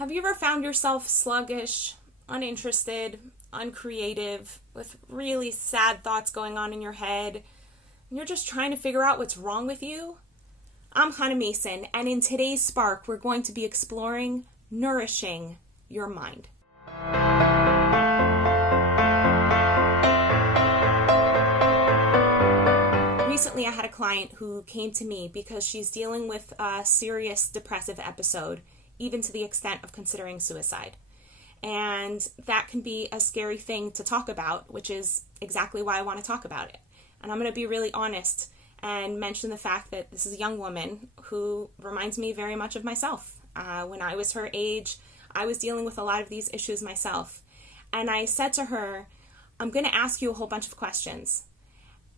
Have you ever found yourself sluggish, uninterested, uncreative, with really sad thoughts going on in your head, and you're just trying to figure out what's wrong with you? I'm Hannah Mason, and in today's Spark, we're going to be exploring nourishing your mind. Recently, I had a client who came to me because she's dealing with a serious depressive episode, even to the extent of considering suicide. And that can be a scary thing to talk about, which is exactly why I want to talk about it. And I'm going to be really honest and mention the fact that this is a young woman who reminds me very much of myself. When I was her age, I was dealing with a lot of these issues myself. And I said to her, I'm going to ask you a whole bunch of questions.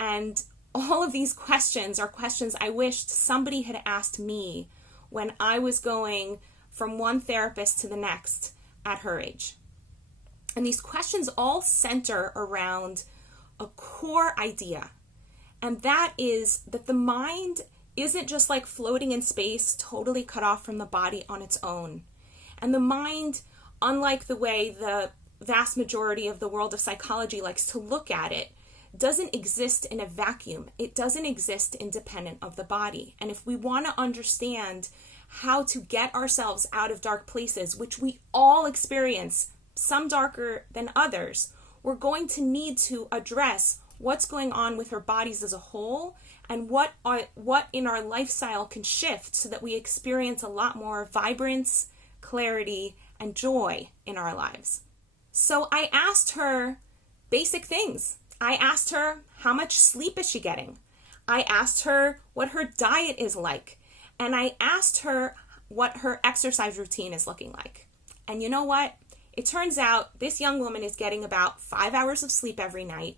And all of these questions are questions I wished somebody had asked me when I was going from one therapist to the next at her age. And these questions all center around a core idea. And that is that the mind isn't just like floating in space, totally cut off from the body on its own. And the mind, unlike the way the vast majority of the world of psychology likes to look at it, doesn't exist in a vacuum. It doesn't exist independent of the body. And if we want to understand how to get ourselves out of dark places, which we all experience, some darker than others, we're going to need to address what's going on with our bodies as a whole and what in our lifestyle can shift so that we experience a lot more vibrance, clarity, and joy in our lives. So I asked her basic things. I asked her, how much sleep is she getting? I asked her what her diet is like. And I asked her what her exercise routine is looking like. And you know what? It turns out this young woman is getting about 5 hours of sleep every night,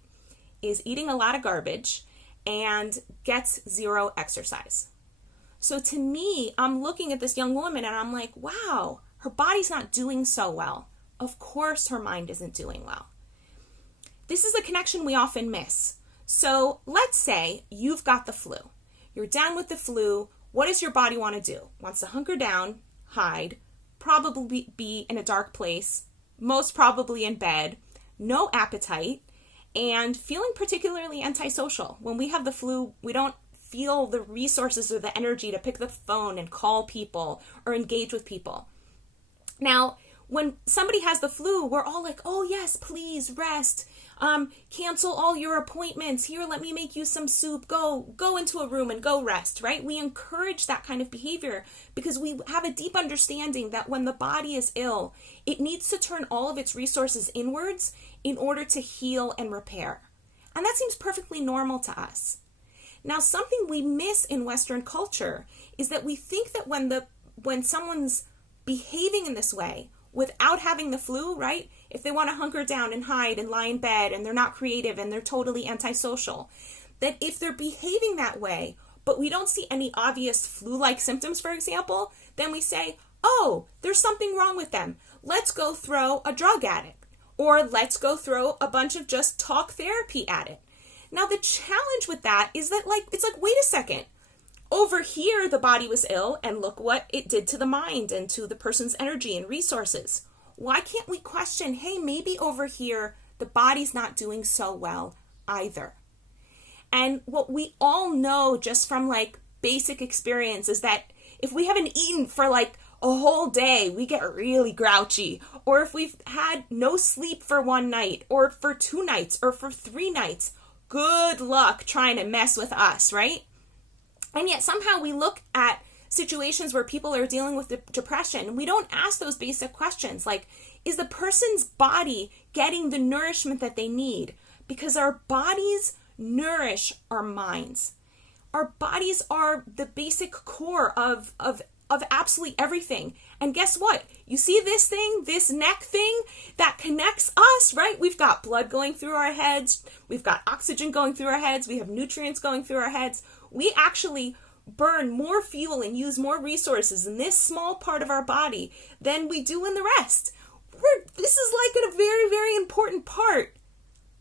is eating a lot of garbage, and gets zero exercise. So to me, I'm looking at this young woman and I'm like, wow, her body's not doing so well. Of course her mind isn't doing well. This is a connection we often miss. So let's say you've got the flu. You're down with the flu. What does your body want to do? Wants to hunker down, hide, probably be in a dark place, most probably in bed, no appetite, and feeling particularly antisocial. When we have the flu, we don't feel the resources or the energy to pick the phone and call people or engage with people. Now, when somebody has the flu, we're all like, oh yes, please rest. Cancel all your appointments. Here, let me make you some soup. Go into a room and go rest, right? We encourage that kind of behavior because we have a deep understanding that when the body is ill, it needs to turn all of its resources inwards in order to heal and repair. And that seems perfectly normal to us. Now, something we miss in Western culture is that we think that when someone's behaving in this way, without having the flu, right? If they want to hunker down and hide and lie in bed and they're not creative and they're totally antisocial, that if they're behaving that way, but we don't see any obvious flu-like symptoms, for example, then we say, oh, there's something wrong with them. Let's go throw a drug at it. Or let's go throw a bunch of just talk therapy at it. Now, the challenge with that is that, it's like, wait a second. Over here, the body was ill, and look what it did to the mind and to the person's energy and resources. Why can't we question, hey, maybe over here, the body's not doing so well either? And what we all know just from basic experience is that if we haven't eaten for a whole day, we get really grouchy. Or if we've had no sleep for one night, or for 2 nights, or for 3 nights, good luck trying to mess with us, right? And yet somehow we look at situations where people are dealing with depression and we don't ask those basic questions like, is the person's body getting the nourishment that they need? Because our bodies nourish our minds. Our bodies are the basic core of absolutely everything. And guess what? You see this thing, this neck thing that connects us, right? We've got blood going through our heads. We've got oxygen going through our heads. We have nutrients going through our heads. We actually burn more fuel and use more resources in this small part of our body than we do in the rest. This is a very, very important part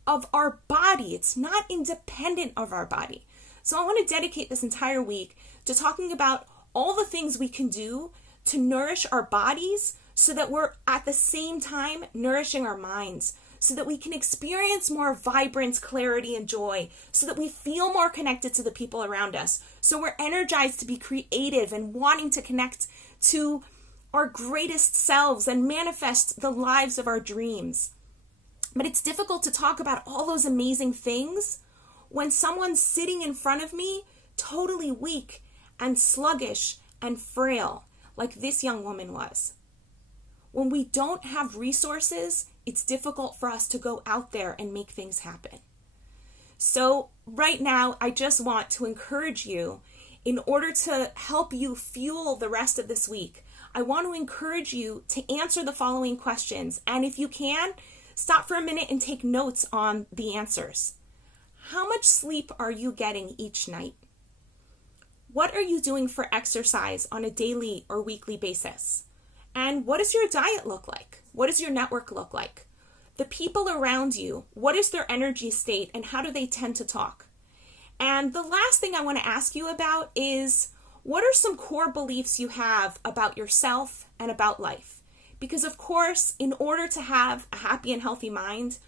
of our body. It's not independent of our body. So I want to dedicate this entire week to talking about all the things we can do to nourish our bodies so that we're at the same time nourishing our minds, so that we can experience more vibrance, clarity, and joy, so that we feel more connected to the people around us, so we're energized to be creative and wanting to connect to our greatest selves and manifest the lives of our dreams. But it's difficult to talk about all those amazing things when someone's sitting in front of me totally weak and sluggish and frail, like this young woman was. When we don't have resources, it's difficult for us to go out there and make things happen. So right now, I just want to encourage you, in order to help you fuel the rest of this week, I want to encourage you to answer the following questions. And if you can, stop for a minute and take notes on the answers. How much sleep are you getting each night? What are you doing for exercise on a daily or weekly basis? And what does your diet look like? What does your network look like? The people around you, what is their energy state and how do they tend to talk? And the last thing I want to ask you about is, what are some core beliefs you have about yourself and about life? Because of course, in order to have a happy and healthy mind,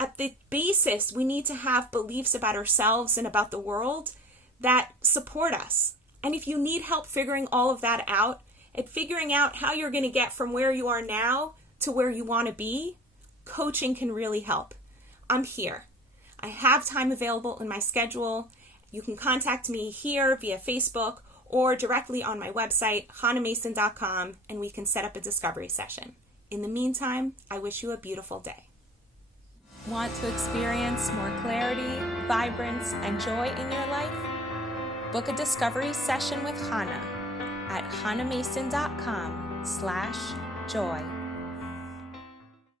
at the basis, we need to have beliefs about ourselves and about the world that support us. And if you need help figuring all of that out, and figuring out how you're going to get from where you are now to where you want to be, coaching can really help. I'm here. I have time available in my schedule. You can contact me here via Facebook or directly on my website, hannahmason.com, and we can set up a discovery session. In the meantime, I wish you a beautiful day. Want to experience more clarity, vibrance, and joy in your life? Book a discovery session with Hannah at hannahmason.com/joy.